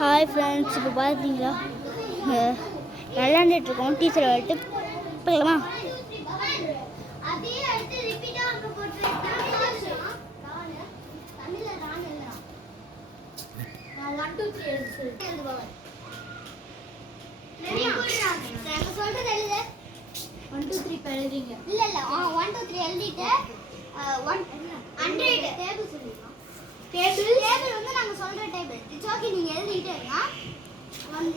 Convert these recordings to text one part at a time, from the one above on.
Hi friends, இப்போ பார்த்தீங்களா விளாண்டுட்டு இருக்கோம். டீச்சரை வந்துட்டு பார்க்கலாமா? டேபிள் வந்து நாங்க சொல்ற டேபிள். இட்ஸ் ஓகே, நீங்க எழுதிட்டே இருங்க.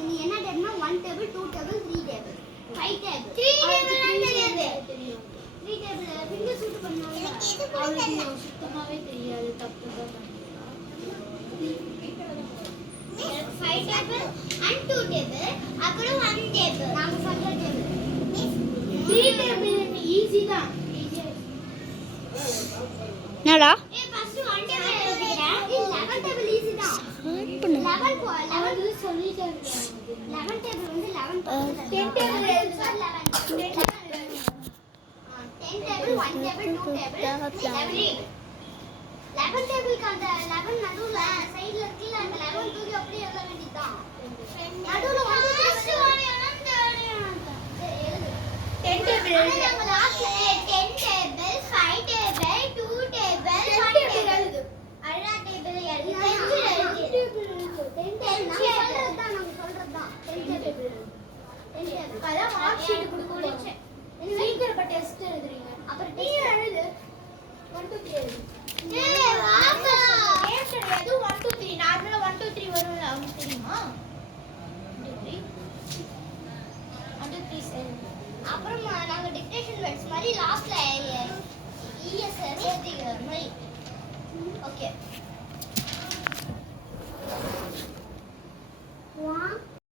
நீ என்ன டேபிள்னா 1 table, 2 table, 3 table, 5 table. 3 table தெரியும். 3 டேபிள் ஃபிங்கர் ஷூட் பண்ணாங்க. அவளுக்கு சுத்தமாவே தெரியாது. தப்பு தான் பண்ணா. 5 டேபிள் and 2 டேபிள், அப்புறம் 1 டேபிள். நாங்க சொல்ற டேபிள். 3 டேபிள் ஈஸி தான். என்னடா ஃபர்ஸ்ட் 1 டேபிள் எழுதிட்டேன். 11 டேபிள் ஈஸி தான். 11 சொல்லிட்டேன். 11 டேபிள் வந்து 11. 10 டேபிள் எழுதுனா 11. 10 டேபிள் 1 டேபிள் 2 டேபிள் 11. 11 டேபிளுக்கு அந்த 11 நடுவுல சைடுல இருக்குல, அந்த 11 தூக்கி அப்படியே எழுத வேண்டியதுதான். நடுவுல வந்து ஃபர்ஸ்ட் 1 எழுது. 10 டேபிள் எழுது. நம்ம லாஸ்ட்ல 10 டேபிள், 5 டேபிள், 2 டேபிள், 1 டேபிள். அழகா டேபிள் எழுதி 10 டேபிள் எழுது. 10 டேபிள் நாங்க சொல்றதுதான் 10 டேபிள். 10 டேபிள் அதான் மார்க் ஷீட் கொடுக்க சீக்கிரம் ப டெஸ்ட் எழுதுறீங்க. அப்புறம் டீ எழுது. 1 2 3 எழுது. ஏய் வாப்பா டெஸ்ட் எழுது. 1 2 3 நார்மலா 1 2 3 வரும்ல, உங்களுக்கு தெரியுமா? 1 2 3 1 2 3 எழுது. அப்புறம் நாங்க டிக்டேஷன் வேர்ட்ஸ் மாதிரி லாஸ்ட்ல ES எழுதிக்கிறோம். ஓகே.